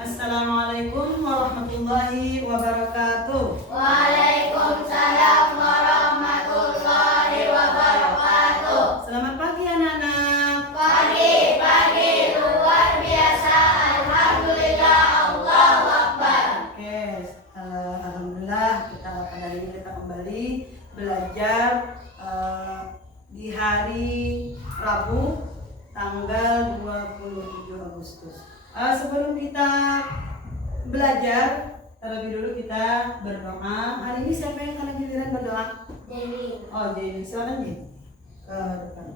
Assalamualaikum warahmatullahi wabarakatuh. Waalaikumsalam warahmatullahi wabarakatuh. Selamat pagi anak-anak. Pagi luar biasa. Alhamdulillah, Allahu Akbar. Oke, alhamdulillah pada hari ini kita kembali belajar di hari Rabu tanggal 27 Agustus. Sebelum kita belajar, terlebih dulu kita berdoa. Hari ini siapa yang akan giliran berdoa? Dewi. Oh, jadi silakan Ji. Ke depan.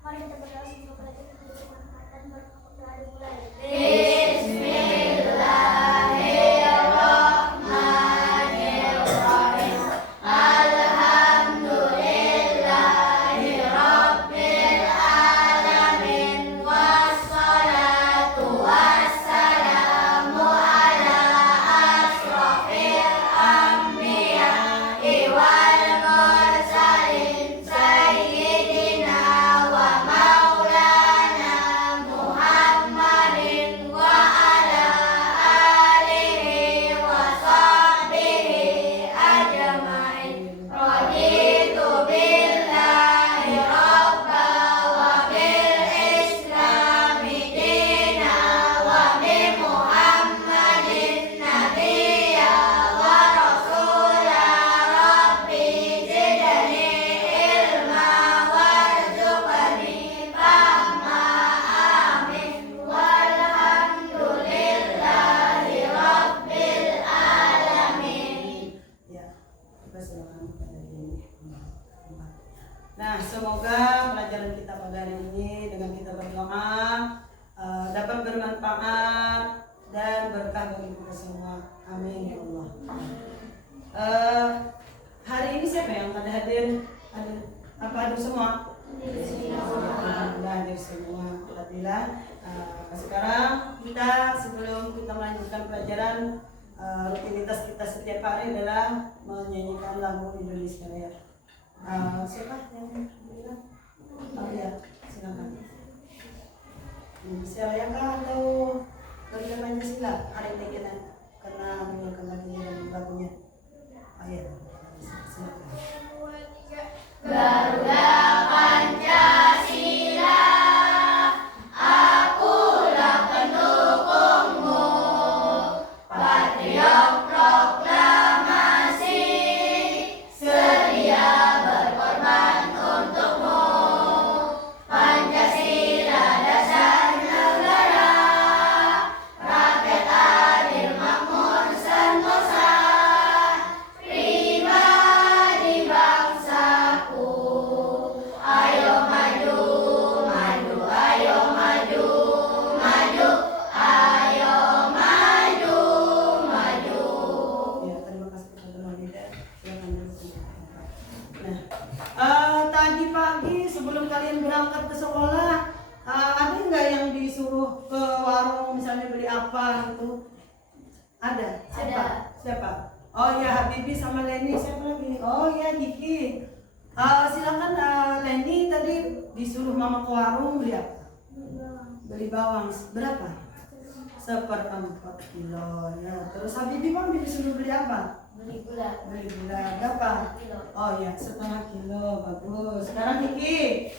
Mari kita berdoa semoga kita bermanfaat dan bermanfaat. Nah, semoga pelajaran kita pada hari ini dengan kita berdoa dapat bermanfaat dan berkah bagi kita semua. Amin ya Allah. Hari ini siapa yang pada hadir? Hadir semua? Alhamdulillah hadir semua. Alhamdulillah. Sekarang kita sebelum kita melanjutkan pelajaran, rutinitas kita setiap hari adalah menyanyikan lagu Indonesia Raya. Siapa yang bilang? Oh ya, silakan. Indonesia Raya kah atau Garuda Pancasila? Hari ini kita karena menyanyikan lagunya. Oh ya, silakan. Garuda Pancasila, akulah pendukungmu. Patriot proklamasi, sedia berkorban untukmu. Pancasila dasar negara, rakyat adil makmur sentosa, pribadi bangsaku. Ayo maju, maju, ayo maju, maju, ayo maju, maju. Ya, terima kasih kepada Maulida. Silakan duduk. Tadi pagi sebelum kalian berangkat ke sekolah, ada nggak yang disuruh ke warung misalnya beli apa gitu? Ada. Siapa? Ada. Siapa? Oh ya, Habibi sama Leni. Siapa lagi? Oh ya, Diki. Silakan Leni tadi disuruh mama ke warung beli apa? Beli bawang. Berapa? 1/4 kilo. Ya. Terus Habibi bang disuruh beli apa? Beli gula. Beli gula. Berapa? Oh ya, 1/2 kilo. Bagus. Sekarang Diki.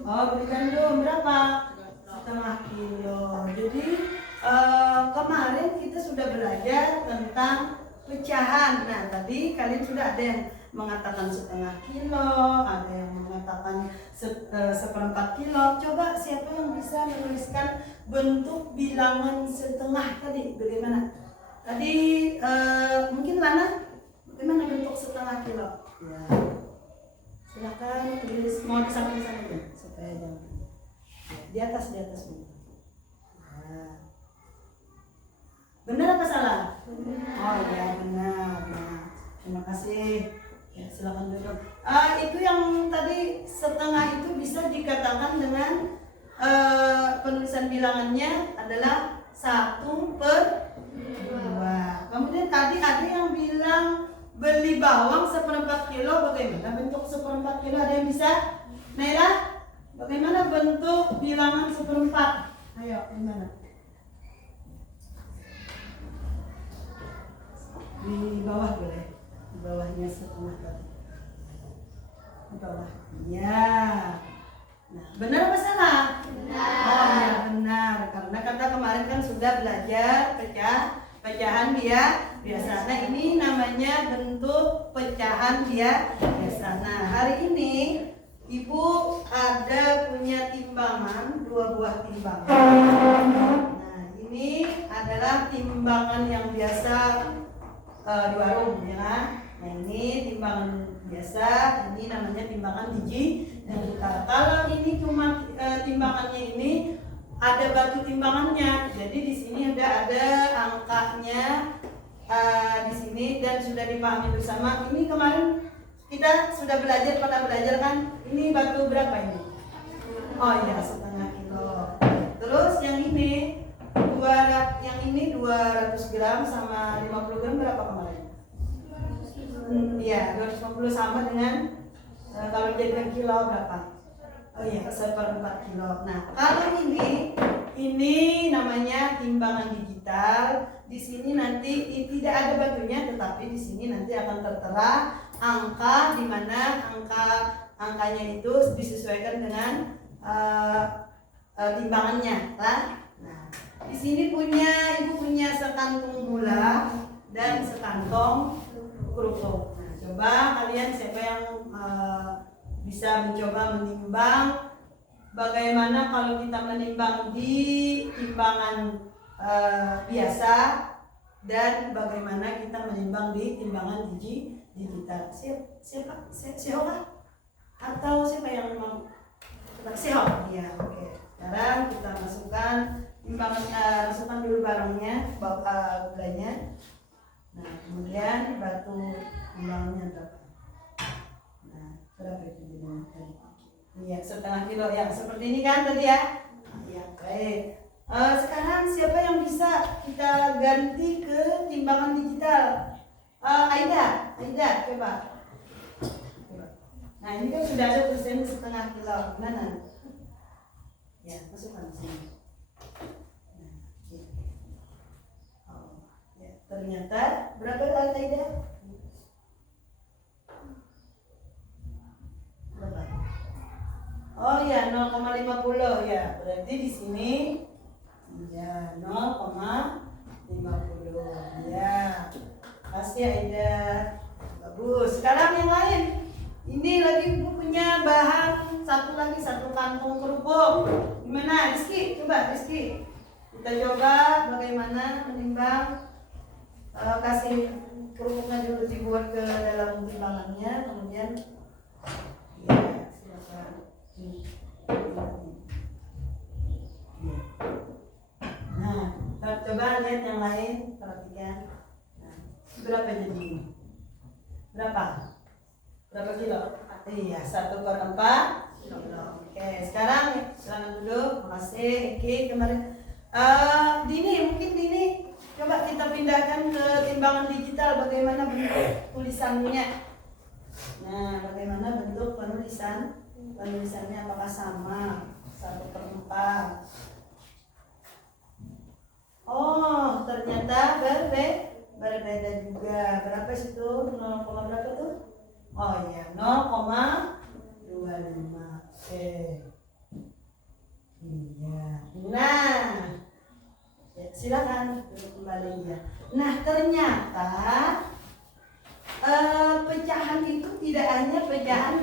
Oh, beli gandum berapa? 1/2 kilo. Jadi kemarin kita sudah belajar tentang pecahan. Nah, tadi kalian sudah ada yang mengatakan 1/2 kilo, ada yang mengatakan 1/4 kilo. Coba siapa yang bisa menuliskan bentuk bilangan setengah tadi? Bagaimana? Tadi mungkin Lana, bagaimana bentuk 1/2 kilo? Ya. Silakan tulis, mau di samping sana aja supaya jangan di atas dulu. Nah. Benar apa salah? Oh ya benar. Nah, terima kasih. Ya, silakan duduk. Itu yang tadi setengah itu bisa dikatakan dengan penulisan bilangannya adalah 1/2. Kemudian tadi ada yang bilang beli bawang 1/4 kilo, bagaimana bentuk 1/4 kilo? Ada yang bisa? Naila, bagaimana bentuk bilangan 1/4? Ayo, gimana? Di bawah boleh, di bawahnya 1/4 tadi. Di bawah. Ya. Nah, benar apa salah? Benar. Oh ya benar, karena kita kemarin kan sudah belajar pecahan biasa. Nah ini namanya bentuk pecahan biasa. Nah hari ini Ibu ada punya timbangan, 2 buah timbangan. Nah ini adalah timbangan yang biasa di warung ya kan? Nah ini timbangan biasa, ini namanya timbangan digital. Kalau ini cuma timbangannya ini ada batu timbangannya, jadi di sini ada angkanya di sini dan sudah dipahami bersama. Ini kemarin kita sudah pernah belajar kan? Ini batu berapa ini? Oh iya, 1/2 kilo. Terus yang ini 200 gram sama 50 gram berapa kemarin? Iya, 250 sama dengan kalau jadikan kilo berapa? Oh iya, 1/4 kilo. Nah, kalau ini namanya timbangan digital. Di sini nanti tidak ada batunya, tetapi di sini nanti akan tertera angka di mana angkanya itu disesuaikan dengan timbangannya, lah. Nah, di sini Ibu punya sekantong gula dan sekantong kerupuk. Nah, coba kalian siapa yang bisa mencoba menimbang bagaimana kalau kita menimbang di timbangan biasa dan bagaimana kita menimbang di timbangan digital. Siapa? Atau siapa yang mau? Siapa? Ya, oke. Sekarang kita masukkan timbangan, masukkan dulu barangnya, gulanya. Nah, kemudian batu timbangannya berapa? Nah, berapa itu timbangan tadi? Iya, 1/2 kilo ya, seperti ini kan tadi ya? Iya, baik. Sekarang siapa yang bisa kita ganti ke timbangan digital? Aida, coba. Nah, ini kan sudah ada tulisan 1/2 kilo. Gimana? Ya, masukkan di sini. Nah, ya. Oh, ya. Ternyata berapa Aida? Berapa? Oh ya, 0,50 ya. Berarti di sini ya 0,50 ya. Kasih Aida. Bagus. Sekarang yang lain. Ini lagi punya bahan satu kantong kerupuk. Gimana Rizky? Coba Rizky. Kita coba bagaimana menimbang. Kasih kerupuknya dulu dibuat ke dalam timbangannya, kemudian ya silakan. Nah, coba lihat yang lain, perhatikan. Nah, berapa jadi? Berapa kilo? Iya, 1/4 kilo. Oke, sekarang silakan duduk. Makasih Eki kemarin. Mungkin Dini, coba kita pindahkan ke timbangan digital. Bagaimana bentuk tulisannya? Nah, bagaimana bentuk penulisannya? Apakah sama? 1/4. Oh, ternyata berbeda juga. Berapa situ? 0, berapa tuh? Oh iya, 0,25. Oke. Iya. Nah, ya, silakan kembali ya. Nah, ternyata pecahan itu tidak hanya pecahan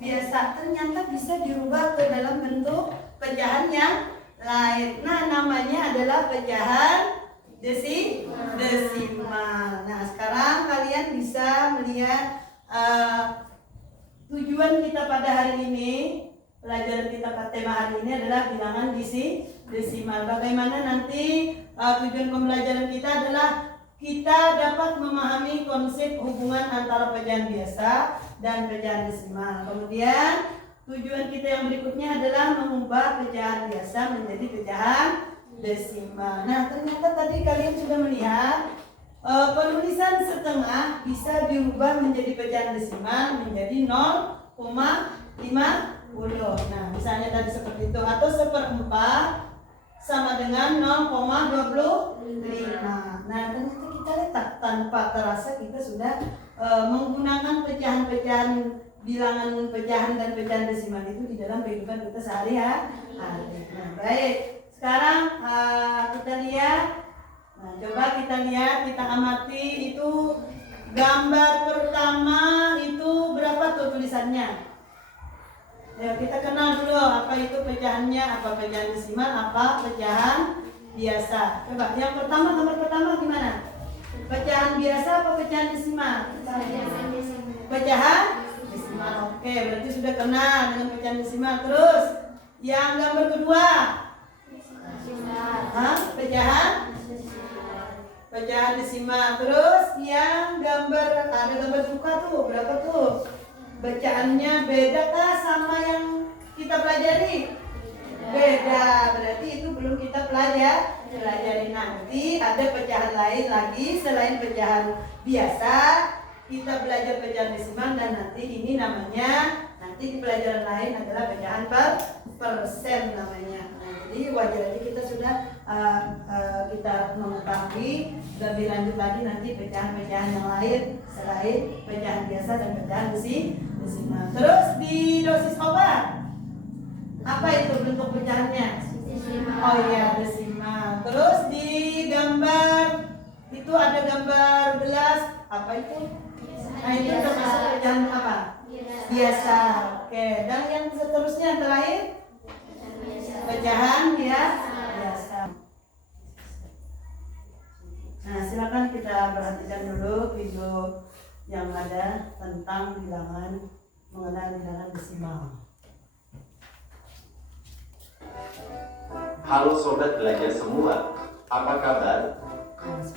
biasa, ternyata bisa dirubah ke dalam bentuk pecahan yang lain. Nah, namanya adalah pecahan desimal. Nah, sekarang kalian bisa melihat tujuan kita pada hari ini, pelajaran kita pada tema hari ini adalah bilangan desimal. Bagaimana nanti tujuan pembelajaran kita adalah kita dapat memahami konsep hubungan antara pecahan biasa dan pecahan desimal. Kemudian tujuan kita yang berikutnya adalah mengubah pecahan biasa menjadi pecahan desimal. Nah, ternyata tadi kalian sudah melihat penulisan setengah bisa diubah menjadi pecahan desimal menjadi 0,5 Nah, misalnya tadi seperti itu. Atau 1/4 sama dengan 0,25. Nah, ternyata kita letak tanpa terasa kita sudah menggunakan pecahan-pecahan, bilangan pecahan dan pecahan desimal itu di dalam kehidupan kita sehari-hari. Nah, baik. Sekarang kita lihat. Nah, coba kita lihat, kita amati itu gambar pertama itu berapa tuh tulisannya? Ya, kita kenal dulu apa itu pecahannya, apa pecahan desimal, apa pecahan biasa. Coba yang pertama, gambar pertama gimana? Pecahan biasa apa pecahan desimal? Pecahan desimal. Oke, berarti sudah kenal dengan pecahan desimal. Terus yang gambar kedua? Pecahan desimal. Terus yang gambar, ada gambar suka tuh, berapa tuh? Bacaannya beda kah sama yang kita pelajari? Beda, berarti itu belum kita pelajari. Nanti ada pecahan lain lagi selain pecahan biasa. Kita belajar pecahan desimal dan nanti ini namanya, nanti di pelajaran lain adalah pecahan persen namanya. Nah, jadi wajar aja kita sudah kita mengetahui lebih lanjut lagi nanti pecahan-pecahan yang lain selain pecahan biasa dan pecahan desimal. Terus di dosis obat, apa itu bentuk pecahannya? Oh iya, desimal. Terus di gambar itu ada gambar gelas, apa itu? Nah, itu termasuk pecahan apa? Biasa. Oke, dan yang seterusnya terakhir pecahan biasa. Nah, silakan kita perhatikan dulu video yang ada tentang mengenai bilangan desimal. Halo sobat belajar semua, apa kabar?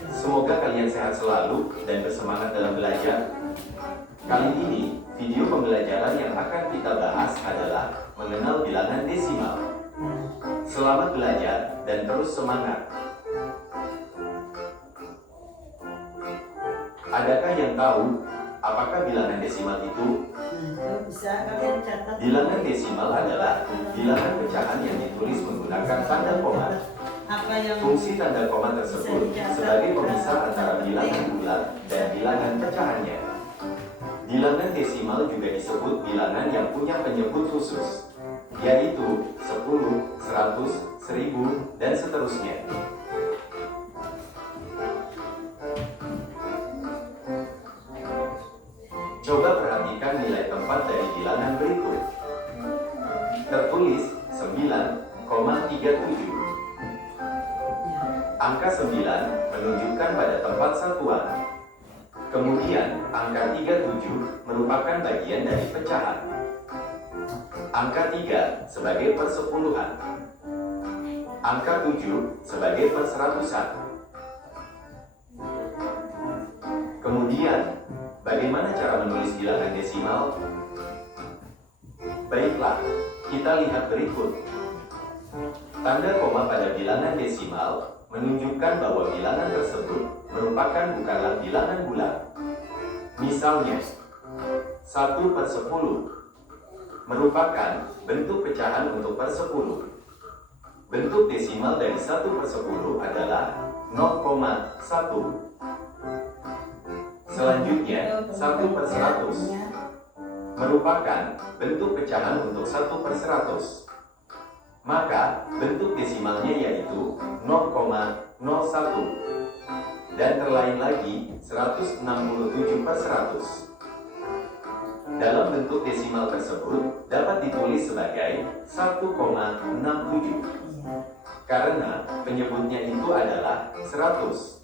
Semoga kalian sehat selalu dan bersemangat dalam belajar. Kali ini, video pembelajaran yang akan kita bahas adalah mengenal bilangan desimal. Selamat belajar dan terus semangat. Adakah yang tahu apakah bilangan desimal itu? Bisa kalian catat. Bilangan desimal adalah bilangan pecahan yang ditulis menggunakan tanda koma. Fungsi tanda koma tersebut sebagai pemisah antara bilangan bulat dan bilangan pecahannya. Bilangan desimal juga disebut bilangan yang punya penyebut khusus, yaitu 10, 100, 1000, dan seterusnya. Coba perhatikan nilai tempat dari bilangan berikut. Tertulis 9,37. Angka 9 menunjukkan pada tempat satuan. Kemudian, angka 37 merupakan bagian dari pecahan. Angka 3 sebagai persepuluhan. Angka 7 sebagai perseratusan. Kemudian, bagaimana cara menulis bilangan desimal? Baiklah, kita lihat berikut. Tanda koma pada bilangan desimal menunjukkan bahwa bilangan tersebut merupakan bukanlah bilangan bulat. Misalnya, 1/10 merupakan bentuk pecahan untuk per 10. Bentuk desimal dari 1/10 adalah 0,1. Selanjutnya, 1/100 merupakan bentuk pecahan untuk 1/100. Maka, bentuk desimalnya yaitu 0,01. Dan terlain lagi, 167/100. Dalam bentuk desimal tersebut dapat ditulis sebagai 1,67. Karena penyebutnya itu adalah 100.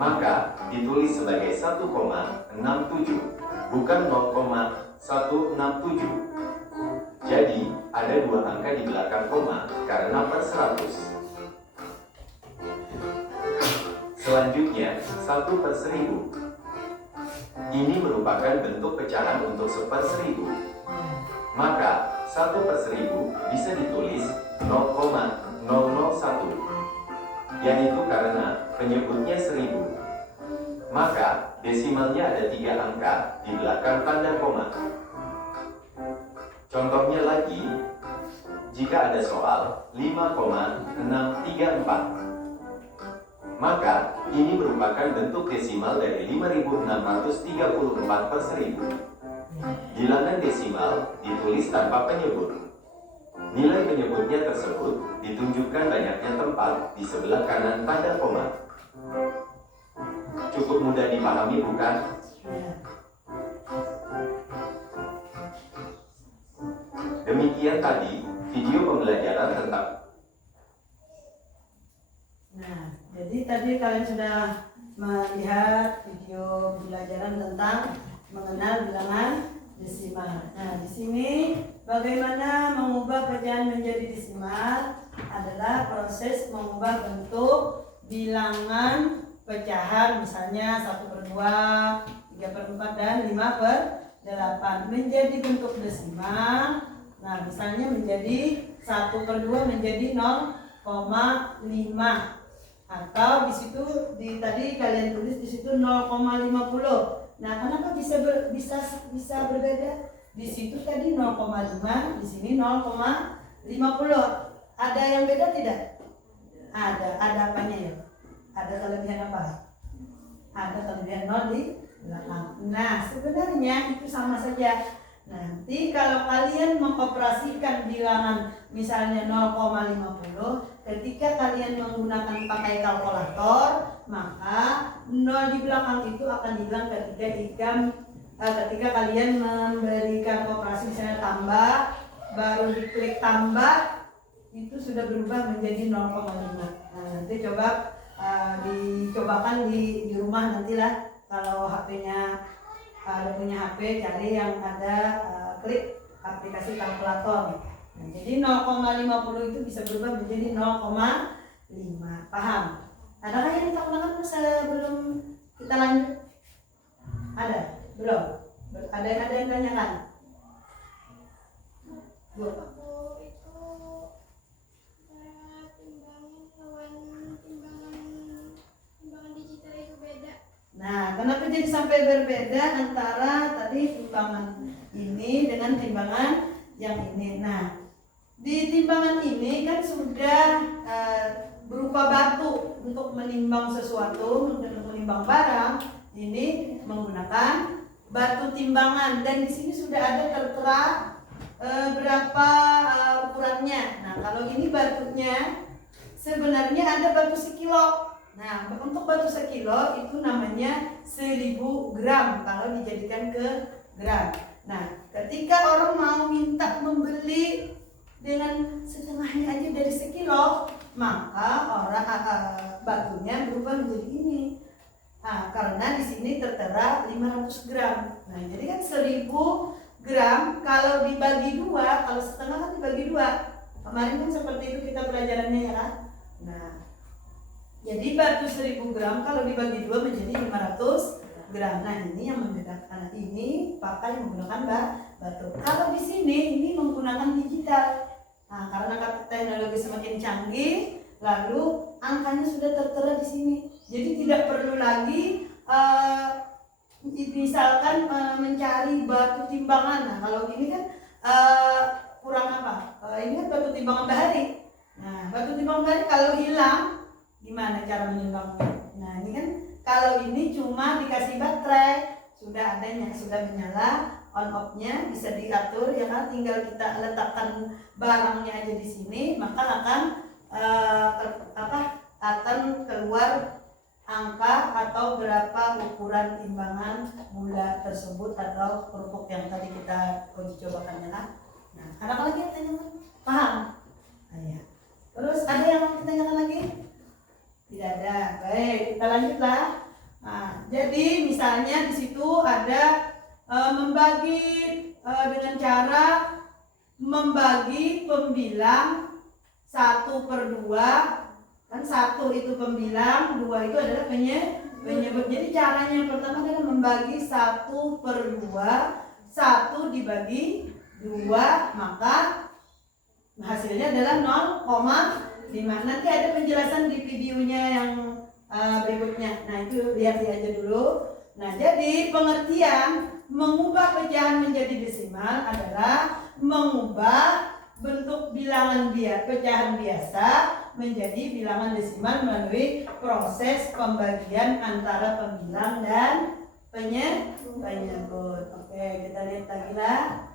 Maka ditulis sebagai 1,67, bukan 0,167. Jadi, ada dua angka di belakang koma karena per 100. Selanjutnya, 1/1000. Ini merupakan bentuk pecahan untuk 1/1000. Maka, 1/1000 bisa ditulis 0,001. Yaitu karena penyebutnya 1000. Maka, desimalnya ada 3 angka di belakang tanda koma. Contohnya lagi, jika ada soal 5,634, maka ini merupakan bentuk desimal dari 5634 per 1000. Bilangan desimal ditulis tanpa penyebut. Nilai penyebutnya tersebut ditunjukkan banyaknya tempat di sebelah kanan tanda koma. Cukup mudah dipahami, bukan? Demikian tadi video pembelajaran tentang. Nah, jadi tadi kalian sudah melihat video pembelajaran tentang mengenal bilangan desimal. Nah, di sini bagaimana mengubah pecahan menjadi desimal adalah proses mengubah bentuk bilangan pecahan, misalnya 1/2, 3/4, dan 5/8 menjadi bentuk desimal. Nah, misalnya menjadi 1/2 menjadi 0,5, atau di situ tadi kalian tulis di situ 0,50. Nah, kenapa bisa berbeda? Di situ tadi 0,5, di sini 0,50. Ada yang beda tidak? Ada apanya ya? Ada kelebihan apa? Ada kelebihan 0 di belakang. Nah, sebenarnya itu sama saja. Nanti kalau kalian mengoperasikan bilangan misalnya 0,50, ketika kalian menggunakan pakai kalkulator, maka 0 di belakang itu akan hilang ketika kalian memberikan operasi misalnya tambah, baru diklik tambah, itu sudah berubah menjadi 0,5. Nah, nanti dicobakan di rumah nantilah, kalau HP-nya ada punya HP, cari yang ada klik aplikasi kalkulator. Nah, jadi 0,50 itu bisa berubah menjadi 0,5. Paham? Adakah yang ditanyakan sebelum kita lanjut? Ada? Belum? Ada yang tanyakan? Bu. Nah, kenapa jadi sampai berbeda antara tadi timbangan ini dengan timbangan yang ini? Nah, di timbangan ini kan sudah berupa batu untuk menimbang sesuatu, untuk menimbang barang. Ini menggunakan batu timbangan, dan di sini sudah ada tertera berapa ukurannya. Nah, kalau ini batunya sebenarnya ada batu sekilo. Nah, untuk batu sekilo itu namanya 1000 gram kalau dijadikan ke gram. Nah, ketika orang mau minta membeli dengan setengahnya aja dari sekilo, maka batunya berubah menjadi ini. Nah, karena di sini tertera 500 gram. Nah, jadi kan 1000 gram kalau dibagi 2, kalau setengah kan dibagi 2. Kemarin kan seperti itu kita pelajarannya ya kan? Nah, jadi batu 1000 gram kalau dibagi 2 menjadi 500 gram. Nah, ini yang membedakan. Ini pakai menggunakan batu. Kalau di sini ini menggunakan digital. Nah, karena teknologi semakin canggih, lalu angkanya sudah tertera di sini. Jadi tidak perlu lagi misalkan mencari batu timbangan. Nah, kalau ini kan kurang apa? Ini kan batu timbangan bahari. Nah, batu timbangan bahari kalau hilang, gimana cara menimbangnya? Nah, ini kan kalau ini cuma dikasih baterai, sudah menyala, on off-nya bisa diatur ya kan, tinggal kita letakkan barangnya aja di sini, maka akan keluar angka atau berapa ukuran timbangan gula tersebut atau kerupuk yang tadi kita uji cobakan ya kan. Nah, ada lagi yang tanyakan? Paham? Nah, ya. Terus ada yang mau ditanyakan lagi? Tidak ada. Baik, kita lanjutlah. Nah, jadi misalnya di situ ada membagi dengan cara membagi pembilang 1/2. Kan 1 itu pembilang, 2 itu adalah penyebut. Jadi caranya yang pertama adalah membagi 1/2, 1 dibagi 2, maka hasilnya adalah 0,5. Nanti ada penjelasan di videonya yang berikutnya. Nah, itu lihat aja dulu. Nah, jadi pengertian mengubah pecahan menjadi desimal adalah mengubah bentuk bilangan pecahan biasa menjadi bilangan desimal melalui proses pembagian antara pembilang dan penyebut. Oke, kita lihat lagi lah.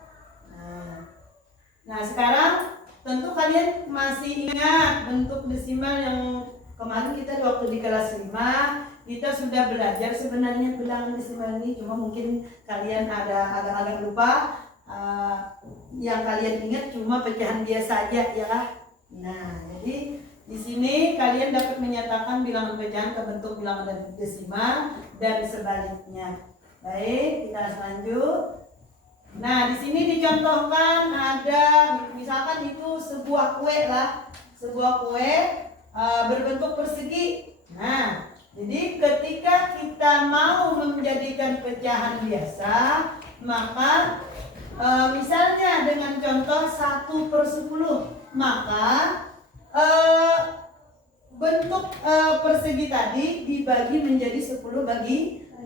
Nah, sekarang tentu kalian masih ingat bentuk desimal yang kemarin kita waktu di kelas 5 kita sudah belajar sebenarnya bilangan desimal ini, cuma mungkin kalian ada agak-agak lupa. Yang kalian ingat cuma pecahan biasa aja ya lah. Nah, jadi di sini kalian dapat menyatakan bilangan pecahan ke bentuk bilangan desimal dan sebaliknya. Baik, kita lanjut. Nah, di sini dicontohkan ada misalkan itu sebuah kue lah, sebuah kue berbentuk persegi. Nah, jadi ketika kita mau menjadikan pecahan biasa, maka misalnya dengan contoh 1/10, maka bentuk persegi tadi dibagi menjadi 10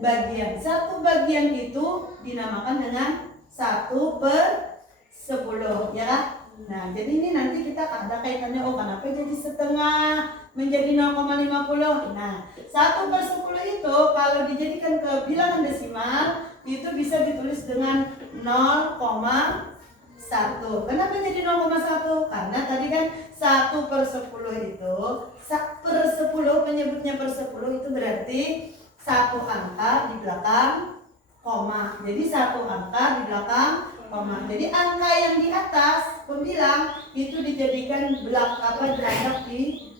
bagian. Satu bagian itu dinamakan dengan 1/10 ya kan? Nah, jadi ini nanti kita ada kaitannya, oh kenapa jadi setengah menjadi 0,50. Nah, 1/10 itu kalau dijadikan ke bilangan desimal itu bisa ditulis dengan 0,1. Kenapa jadi 0,1? Karena tadi kan 1/10 itu 1/10 penyebutnya per 10 itu berarti satu angka di belakang koma. Jadi satu angka di belakang koma. Jadi angka yang di atas pembilang itu dijadikan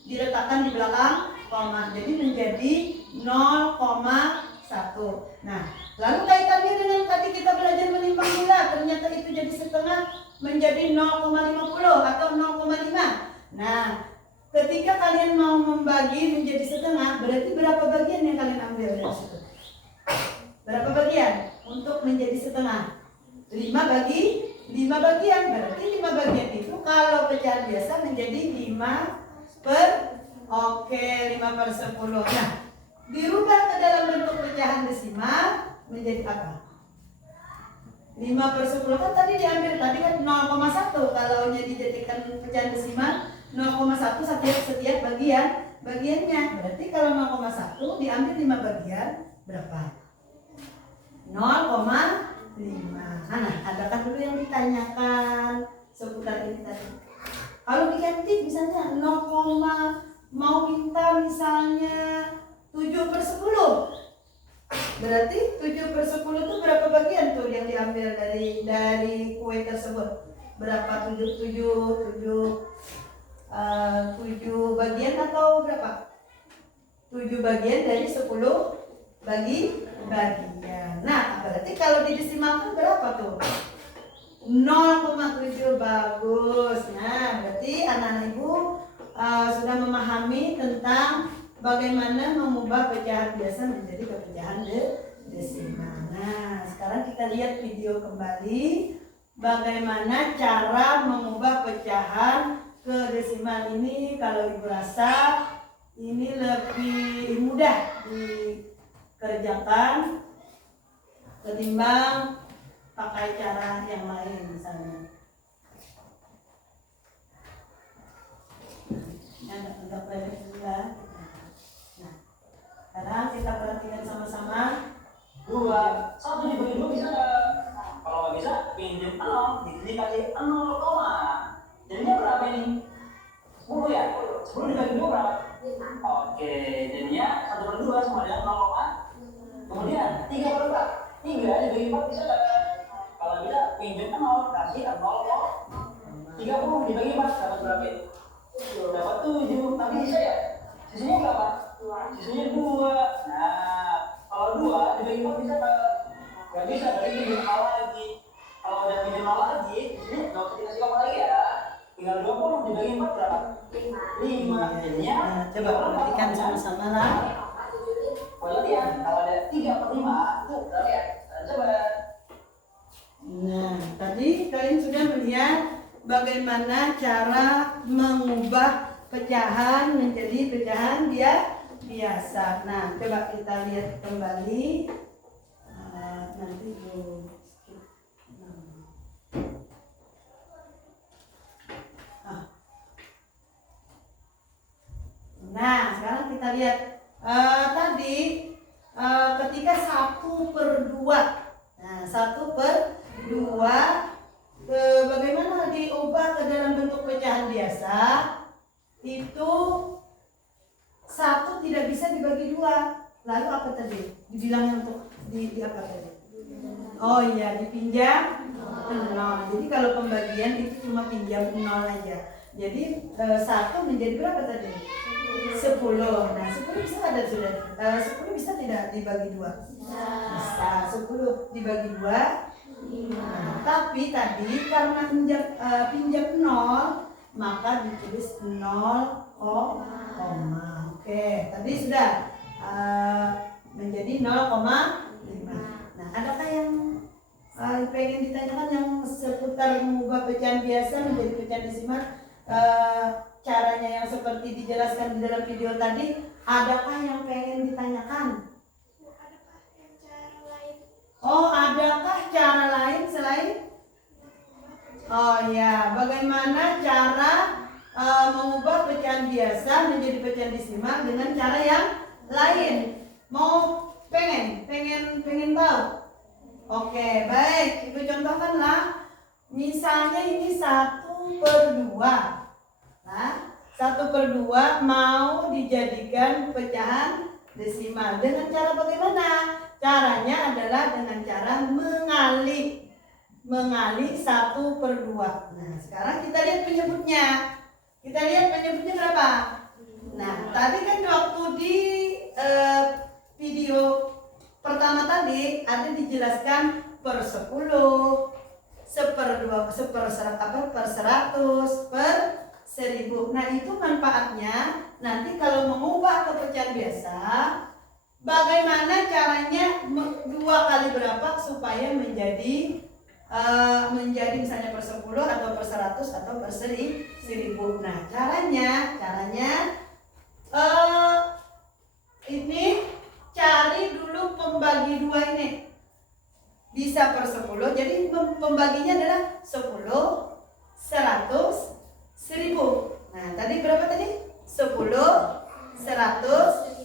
diletakkan di belakang koma. Jadi menjadi 0,1. Nah, lalu kaitannya dengan tadi kita belajar menimbang gula, ternyata itu jadi setengah menjadi 0,50 atau 0,5. Nah, ketika kalian mau membagi menjadi setengah, berarti berapa bagian yang kalian ambil dari situ? Berapa bagian untuk menjadi setengah? 5 bagian. Berarti 5 bagian itu kalau pecahan biasa menjadi 5/10. Nah, dirubah ke dalam bentuk pecahan desimal menjadi apa? 5/10 kan tadi diambil tadi kan 0,1. Kalau dijadikan pecahan desimal 0,1 setiap bagiannya. Berarti kalau 0,1 diambil 5 bagian berapa? 0,5. Nah, adakah dulu yang ditanyakan seputar ini tadi? Kalau diganti misalnya 0, mau minta misalnya 7/10. Berarti 7/10 itu berapa bagian tuh yang diambil dari kue tersebut? Berapa? 7 bagian atau berapa? 7 bagian dari 10 bagian. Nah, berarti kalau didesimalkan berapa tuh? 0,7. Bagus. Nah, berarti anak-anak ibu sudah memahami tentang bagaimana mengubah pecahan biasa menjadi pecahan desimal. Nah, sekarang kita lihat video kembali bagaimana cara mengubah pecahan ke desimal ini. Kalau ibu rasa ini lebih mudah dikerjakan ketimbang pakai cara yang lain misalnya. Untuk belajar juga. Nah, sekarang kita perhatikan sama-sama. 2, 1 dibagi 2 bisa nggak? Kalau nggak bisa, pinjam 0, dikasih 0, jadinya berapa ini? 10 ya? 10 dibagi 2 berapa? 5. Oke, jadinya 1/2 sama dengan 0, kemudian 3/4. 3 dibagi 4 bisa nggak? Kalau bisa, pinjam 0, kasih 0, 30 dibagi 4 dapat berapa ini? Dapat 7, tapi bisa ya? Sisanya berapa? 2. Sisanya 2. Nah, kalau 2 dibagi 4 bisa nggak bisa, berarti pinjam 0 lagi. Kalau udah pinjam 0 lagi, disini nggak usah dikasih apa lagi ya. Tinggal 20 dibagi 4 berapa? 5. Jadinya coba perhatikan sama-sama lah. Latihan, kalau ada 3/5 itu latihan. Coba. Nah, tadi kalian sudah melihat bagaimana cara mengubah pecahan menjadi pecahan biasa. Nah, coba kita lihat kembali. Nanti kita lihat tadi ketika 1/2. Nah, 1/2 bagaimana diubah ke dalam bentuk pecahan biasa? Itu 1 tidak bisa dibagi 2. Lalu apa tadi? Dibilang untuk di apa tadi? Oh iya, dipinjam 0. Jadi kalau pembagian itu cuma pinjam 0 aja. Jadi 1 menjadi berapa tadi? 10. Nah, 10 bisa ada sudah. 10 bisa tidak dibagi 2? Bisa. 10 dibagi 2. Nah, tapi tadi karena pinjam 0, maka ditulis 0, Oke, tadi sudah menjadi 0,5. Nah, adakah yang pengen ditanyakan yang seputar mengubah pecahan biasa menjadi pecahan desimal? Caranya yang seperti dijelaskan di dalam video tadi, adakah yang pengen ditanyakan? Oh, adakah cara lain selain? Oh ya, bagaimana cara mengubah pecahan biasa menjadi pecahan desimal dengan cara yang lain? Mau pengen tahu? Oke, baik, Ibu contohkanlah. Misalnya ini 1/2. Nah, 1/2 mau dijadikan pecahan desimal. Dengan cara bagaimana? Caranya adalah dengan cara mengalih 1/2. Nah, sekarang kita lihat penyebutnya. Kita lihat penyebutnya berapa? Nah, tadi kan waktu di video pertama tadi ada dijelaskan per 10, per 100, per 1000. Nah, itu manfaatnya nanti kalau mengubah ke pecahan biasa, bagaimana caranya 2 kali berapa supaya menjadi misalnya per 10 atau per 100 atau per 1000. Nah, caranya ini cari dulu pembagi 2 ini. Bisa per 10, jadi pembaginya adalah 10, 100, 1000. Nah, tadi berapa tadi? 10, 100.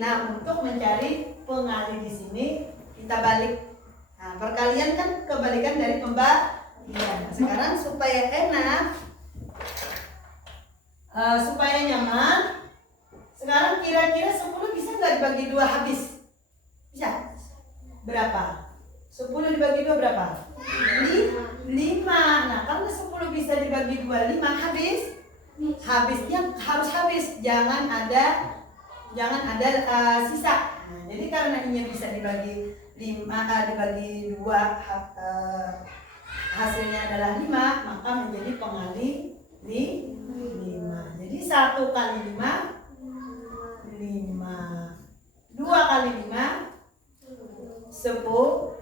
Nah, untuk mencari pengalih di sini kita balik. Nah, perkalian kan kebalikan dari pembagian. Nah, sekarang supaya enak, supaya nyaman, sekarang kira-kira 10 bisa nggak dibagi 2 habis? Bisa? Berapa? 10 dibagi 2 berapa? 5. Nah, karena 10 bisa dibagi 2, 5 habis. Habisnya harus habis, jangan ada sisa. Nah, jadi karena ini bisa dibagi 5, dibagi 2, hasilnya adalah 5, maka menjadi pengalih 5. Jadi 1 kali 5, 5. 2 kali 5, 10.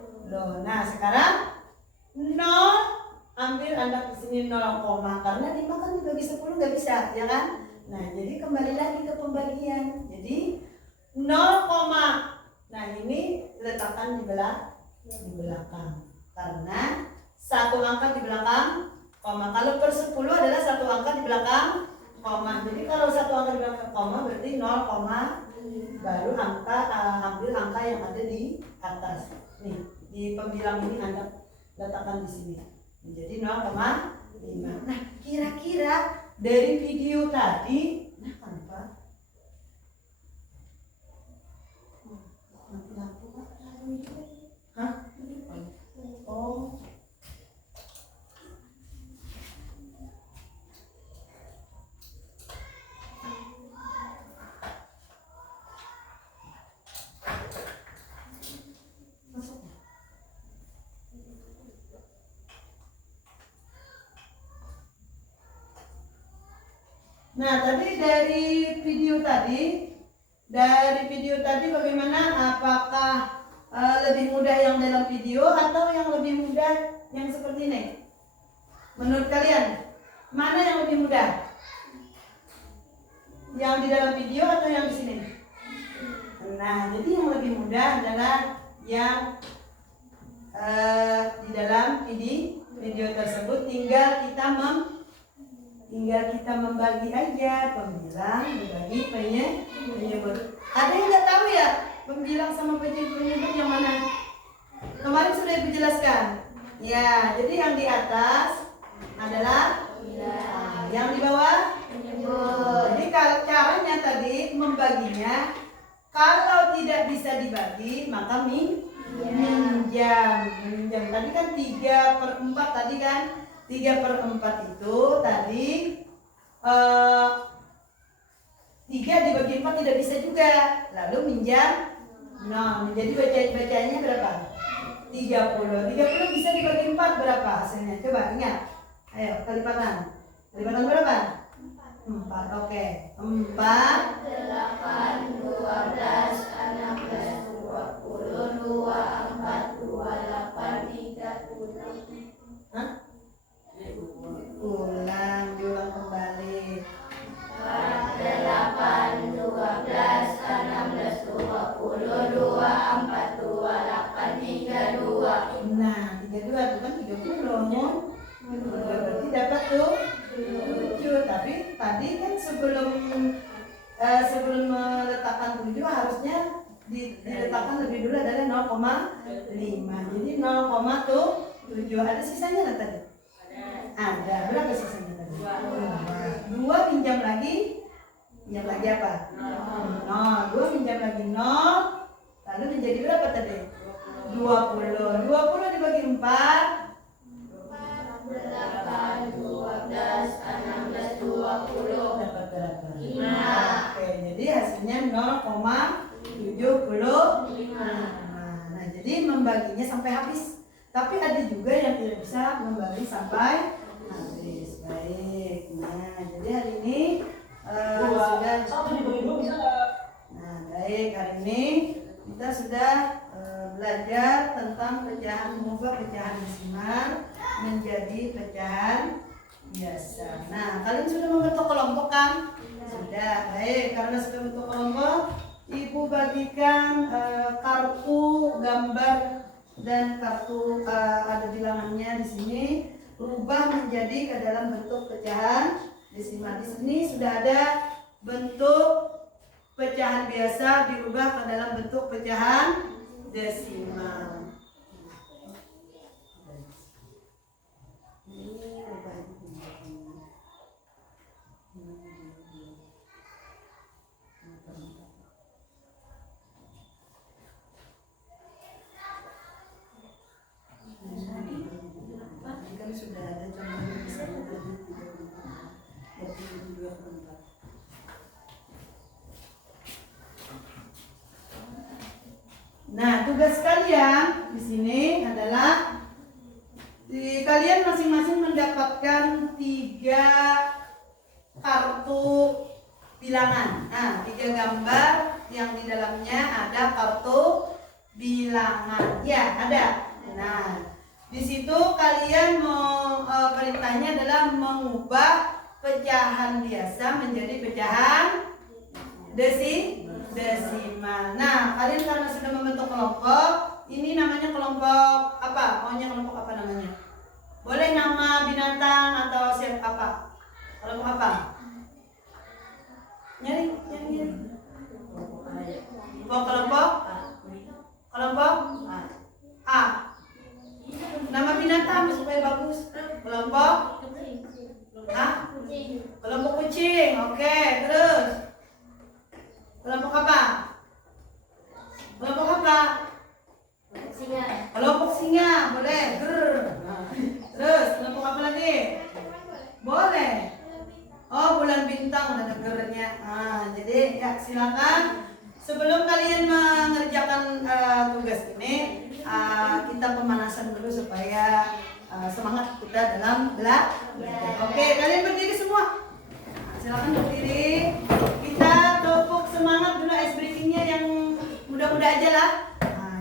Nah, sekarang 0, ambil Anda ke sini 0, karena 5 kan dibagi 10 nggak bisa, ya kan? Nah, jadi kembali lagi ke pembagian. Jadi 0, nah ini letakkan di belakang. Karena 1 angka di belakang koma. Kalau per 10 adalah 1 angka di belakang koma. Jadi kalau 1 angka di belakang koma berarti 0, baru ambil angka yang ada di atas. Nih, di pembilang ini Anda letakkan di sini. Jadi 0,5. Nah, kira-kira dari video tadi, nah kenapa? Mati lampu Pak? Hah? Oh. Nah, tadi dari video tadi bagaimana? Apakah lebih mudah yang dalam video atau yang lebih mudah yang seperti ini? Menurut kalian, mana yang lebih mudah? Yang di dalam video atau yang di sini? Nah, jadi yang lebih mudah adalah yang di dalam video tersebut. Tinggal kita tinggal kita membagi aja pembilang dibagi penyebut. Ada yang nggak tahu ya pembilang sama penyebut yang mana? Kemarin sudah Ibu jelaskan. Ya, jadi yang di atas adalah yang di bawah penyebut. Jadi caranya tadi membaginya, kalau tidak bisa dibagi maka minjam. Tadi kan 3/4 tadi kan 3/4 itu tadi 3 dibagi 4 tidak bisa juga, lalu minjam 0. Jadi bacanya berapa? 30 bisa dibagi 4 berapa hasilnya? Coba ingat. Ayo kelipatan berapa? 4. Oke. 4 8, 12, 16, 20, 24, 28, 30. Hah? Diulang kembali. 8, 12, 16, 20, 24, 28, 32. Nah, 32 itu kan 30. Berarti dapat tuh 7. Tapi tadi kan sebelum meletakkan 7 harusnya diletakkan lebih dulu adalah 0,5. Jadi 0,7. Ada sisanya nggak tadi? Ada. Berapa sisanya tadi? 2 pinjam lagi apa? 0. 2 pinjam lagi 0. Lalu menjadi berapa tadi? 20. 20 dibagi 4. 8, 12, 16, 20. Dapat berapa? 5. Oke, jadi hasilnya 0,75. Nah, jadi membaginya sampai habis. Tapi ada juga yang tidak bisa membagi sampai habis. Baik. Nah, jadi hari ini sudah. Satu dibagi 2 bisa nggak? Nah, baik, hari ini kita sudah belajar tentang mengubah pecahan desimal menjadi pecahan biasa. Nah, kalian sudah membentuk kelompok kan? Sudah. Baik, karena sudah membentuk kelompok, Ibu bagikan kartu gambar dan kartu ada bilangannya di sini, rubah menjadi ke dalam bentuk pecahan desimal. Di sini sudah ada bentuk pecahan biasa dirubah ke dalam bentuk pecahan desimal. Kan sudah ada contohnya di sana tadi 32/4. Nah, tugas kalian di sini adalah kalian masing-masing mendapatkan 3 kartu bilangan. Nah, 3 gambar yang di dalamnya ada kartu bilangan. Ya, ada. Nah, di situ kalian perintahnya adalah mengubah pecahan biasa menjadi pecahan desimal. Nah, kalian karena sudah membentuk kelompok, ini namanya kelompok apa? Maunya kelompok apa namanya? Boleh nama binatang atau siapa apa? Kelompok apa? Nyari. Oh, kelompok A. Nama binatang supaya bagus. Kelompok A. Kelompok kucing. Oke, terus. Kelompok apa? Kelompok singa. Boleh. Terus kelompok apa lagi? Boleh. Oh, bulan bintang ada gernya. Jadi ya silakan. Sebelum kalian mengerjakan tugas ini, kita pemanasan dulu supaya semangat kita dalam belajar. Oke, kalian berdiri semua. Silakan berdiri. Kita tepuk semangat dulu ice breakingnya yang mudah-mudah aja lah.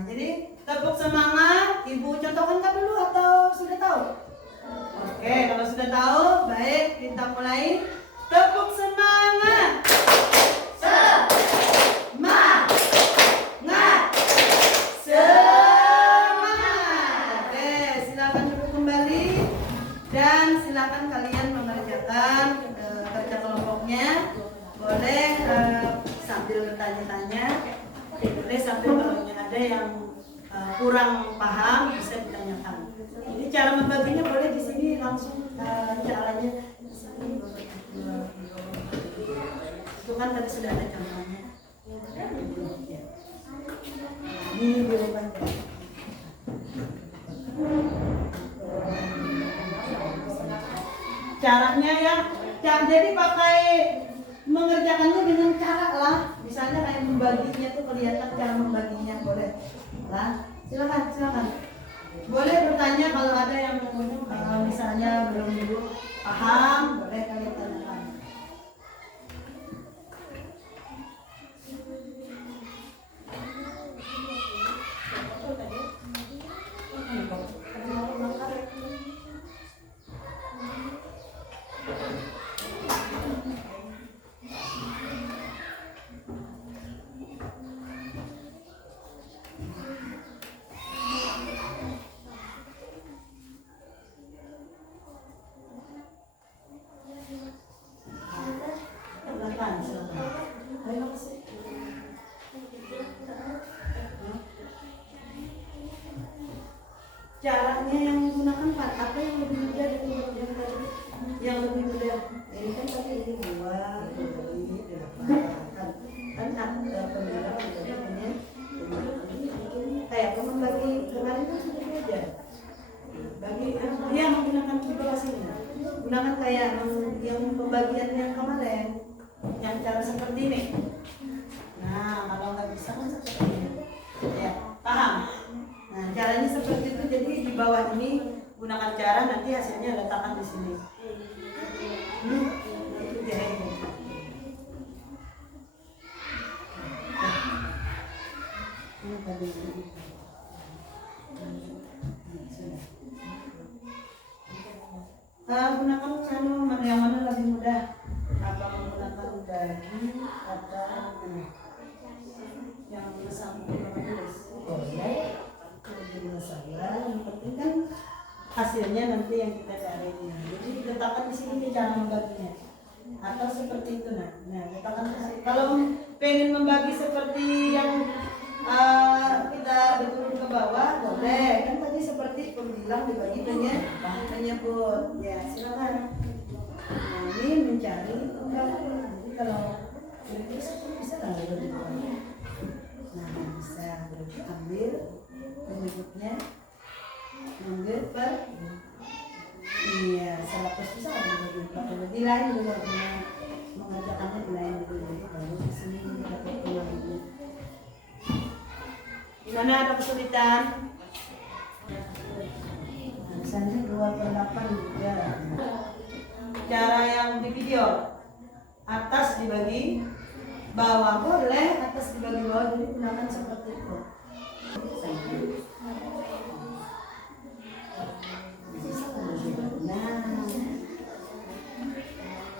Jadi tepuk semangat. Ibu contohkan kan dulu atau sudah tahu? Oke, kalau sudah tahu, baik kita mulai. Tepuk semangat. Semangat. Oke, silakan duduk kembali dan silakan kalian mengerjakan kerja kelompoknya, boleh sambil bertanya-tanya, boleh sambil kalau ada yang kurang paham bisa ditanyakan. Jadi cara membaginya boleh di sini langsung caranya di sini. Itu kan tadi sudah ada contohnya. Ini dirubah. Caranya ya, jadi pakai mengerjakannya dengan cara lah. Misalnya kayak membaginya tuh kelihatan cara membaginya boleh lah. Silakan. Boleh bertanya kalau ada yang misalnya belum paham, boleh kalian tanyakan. Caranya yang menggunakan apa yang lebih mudah dari yang lebih mudah? Ini kan tadi ini 2, 8 kan pembicara namanya kayak membagi kemarin kan sudah belajar bagi dia menggunakan kalkulasinya, gunakan kayak yang pembagian yang kemarin yang cara seperti ini. Nah kalau nggak bisa kan seperti ini ya, paham? Nah caranya seperti itu, jadi di bawah ini gunakan cara, nanti hasilnya letakkan di sini. Itu dia ini. Ini tadi. Gunakan yang mana lebih mudah? Apa menggunakan daging atau yang bersambung menulis? Boleh. Jadi masalah, yang penting kan hasilnya nanti yang kita cari. Jadi letakkan di sini cara membaginya. Atau seperti itu nah letakkan di sini. Kalau pengen membagi seperti yang kita diturun ke bawah, boleh. Kan tadi seperti pembilang dibagi penyebut. Ya silakan. Nah ini mencari pembagian. Jadi kalau bisa nggak lebih banyak? Nah bisa berarti ambil penyebutnya, ambil per iya 100 bisa dibagi 4 di lain dulu mengerjakannya di lain dulu baru di sini dapat uang. Di mana ada kesulitan? Nah, misalnya 2/8 juga. Cara yang di video atas dibagi bawah boleh, atas dibagi bawah, jadi gunakan seperti itu. Nah,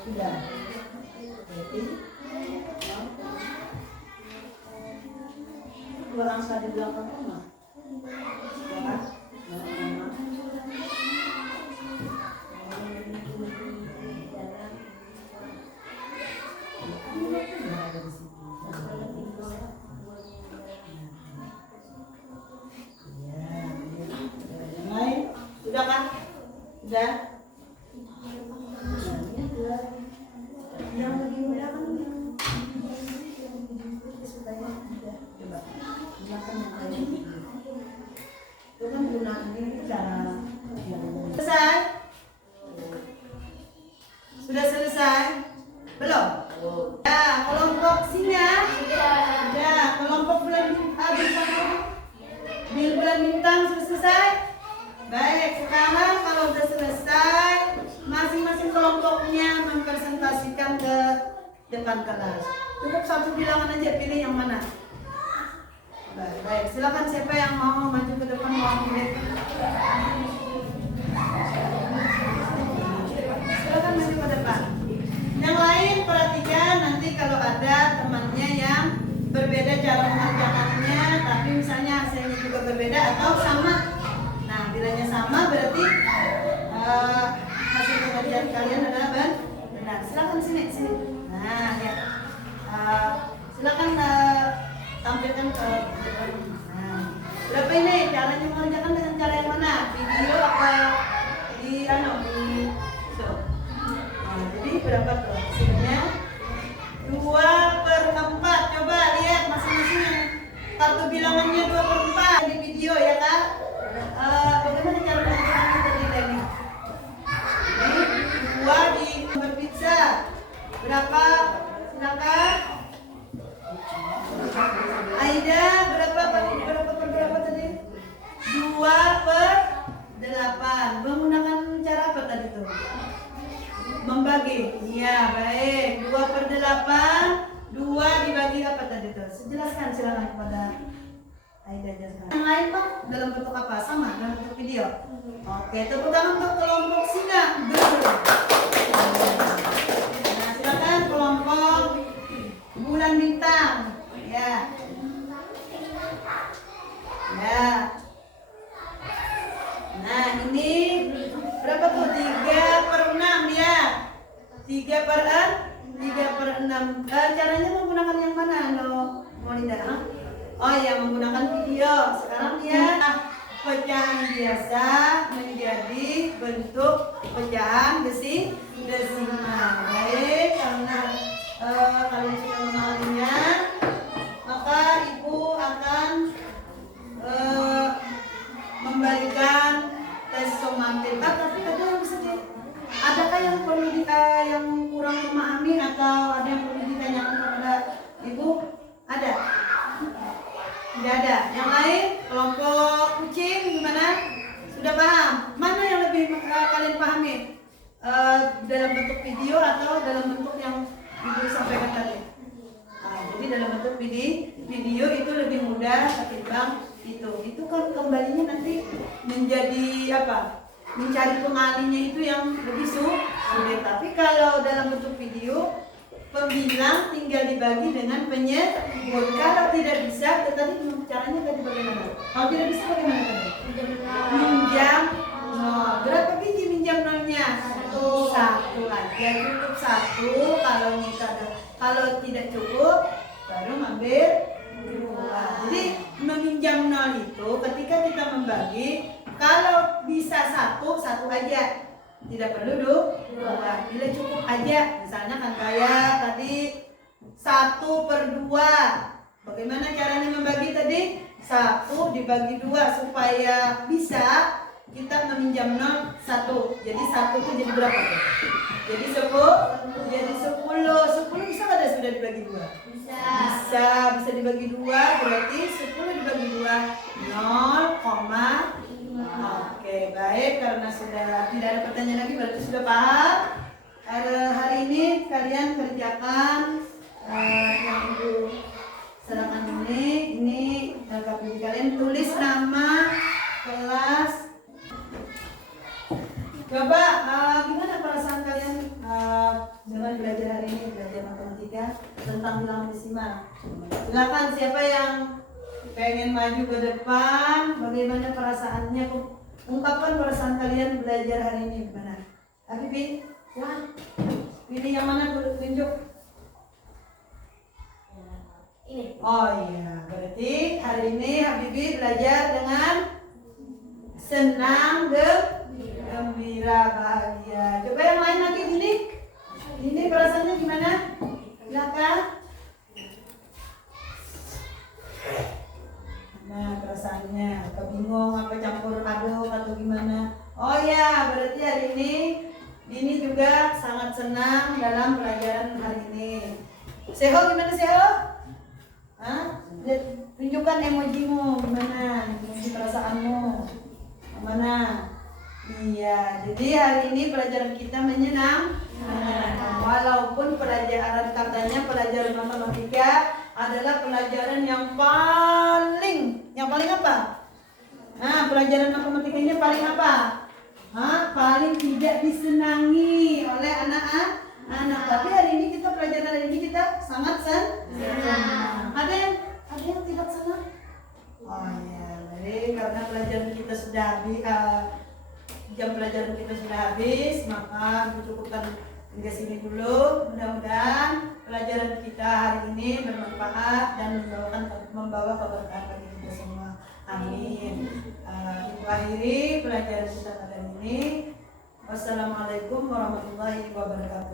sudah. Berarti dua angka di belakang koma. Ya, sudah kan? Sudah? Yang lebih mudah kan supaya mudah. Coba gunakan yang kayak gitu. Itu kan gunanya cara selesai? Sudah selesai? Belum? Ya, kelompok singa? Ya, kelompok bulan bintang sudah selesai? Baik, sekarang kalau sudah selesai, masing-masing kelompoknya mempresentasikan ke depan kelas. Cukup satu bilangan aja, pilih yang mana. Baik, silakan siapa yang mau maju ke depan mewakili. Silakan maju ke depan. Yang lain perhatikan nanti kalau ada temannya yang berbeda cara mengerjakannya, tapi misalnya hasilnya juga berbeda atau sama. Nah, bilanya sama berarti hasil pengerjaan kalian adalah benar. Silakan sini. Nah, ya. Silakan tampilkan ke depan. Nah, berapa ini caranya mengerjakan dengan cara yang mana? Video apa di so. Nah, jadi berapa tuh hasilnya? 2/4. Coba lihat masing-masing yang kartu bilangannya 2/4 di video ya kan? Bagaimana cara mengerjakannya tadi Leni? Ini 2 di pizza. Berapa? Silakan. Aida berapa tadi? 2/8. Menggunakan cara apa tadi tuh? Membagi. Iya, baik. 2/8. 2 dibagi apa tadi tuh? Jelaskan silakan kepada Aida jelaskan. Yang lain Pak dalam bentuk apa? Sama dalam bentuk video. Oke, tepuk tangan untuk kelompok singa. Nah, silakan kelompok bulan bintang. Ya. Nah, ini berapa tuh? 3/6 ya. 3/6. Caranya menggunakan yang mana, Molinda? Oh ya, menggunakan video. Sekarang dia pecahan biasa menjadi bentuk pecahan desimal. Baik, karena kalian sudah mengenalinya, maka ibu akan memberikan tes somatik. Tapi ada yang bisa adakah yang perlu yang kurang memahami atau ada yang perlu ditanyakan kepada ibu? Ada? Tidak ada. Yang lain kelompok kucing gimana? Sudah paham? Mana yang lebih kalian pahami? Dalam bentuk video atau dalam bentuk yang ibu sampaikan tadi? Jadi dalam bentuk video itu lebih mudah ketimbang itu kan kembalinya nanti menjadi apa? Mencari pengalinya itu yang lebih sulit. Tapi kalau dalam bentuk video, pembilang tinggal dibagi dengan penyebut. Kalau tidak bisa, tadi caranya tadi bagaimana? Kalau tidak bisa bagaimana tadi? Minjam nol. Berapa biji minjam nolnya? Satu aja, cukup 1. Kalau tidak cukup, baru ambil 2. Jadi meminjam nol itu ketika kita membagi, kalau bisa satu aja, tidak perlu 2. Bila cukup aja, misalnya kan kayak tadi 1/2. Bagaimana caranya membagi tadi? 1 dibagi 2 supaya bisa kita meminjam 0 1. Jadi 1 itu jadi berapa tuh? Jadi 10. Jadi 10. 10 bisa nggak sudah dibagi 2? Bisa dibagi 2, berarti 10 dibagi 2 0,5. Oke, baik, karena sudah tidak ada pertanyaan lagi berarti sudah paham. Hari ini kalian kerjakan yang ibu serahkan ini KPI kalian tulis nama kelas. Coba gimana perasaan kalian dengan belajar hari ini, belajar matematika tentang bilangan desimal? Silakan siapa yang pengen maju ke depan, bagaimana perasaannya? Ungkapkan perasaan kalian belajar hari ini gimana? Habibie, silakan. Pilih yang mana dulu, tunjuk. Ini. Oh iya, berarti hari ini Habibie belajar dengan senang, gembira, bahagia. Coba yang lain lagi ini perasaannya gimana? Silakan. Nah, perasaannya kebingung apa campur aduk atau gimana? Oh ya, berarti hari ini juga sangat senang dalam pelajaran hari ini. Seho gimana Seho? Tunjukkan emojimu gimana? Emoji perasaanmu. Mana? Iya, jadi hari ini pelajaran kita menyenangkan. Walaupun pelajaran katanya pelajaran matematika adalah pelajaran yang paling apa? Pelajaran matematika ini paling apa? Paling tidak disenangi oleh anak-anak. Tapi hari ini pelajaran hari ini kita sangat senang. Ada yang tidak senang? Oh ya, jadi karena pelajaran kita sudah habis, jam jam pelajaran kita sudah habis, maka cukupkan hingga sini dulu. Mudah-mudahan pelajaran kita hari ini bermanfaat dan membawa keberkahan bagi kita semua. Amin. Ibu akhiri pelajaran kita kali ini. Wassalamualaikum warahmatullahi wabarakatuh.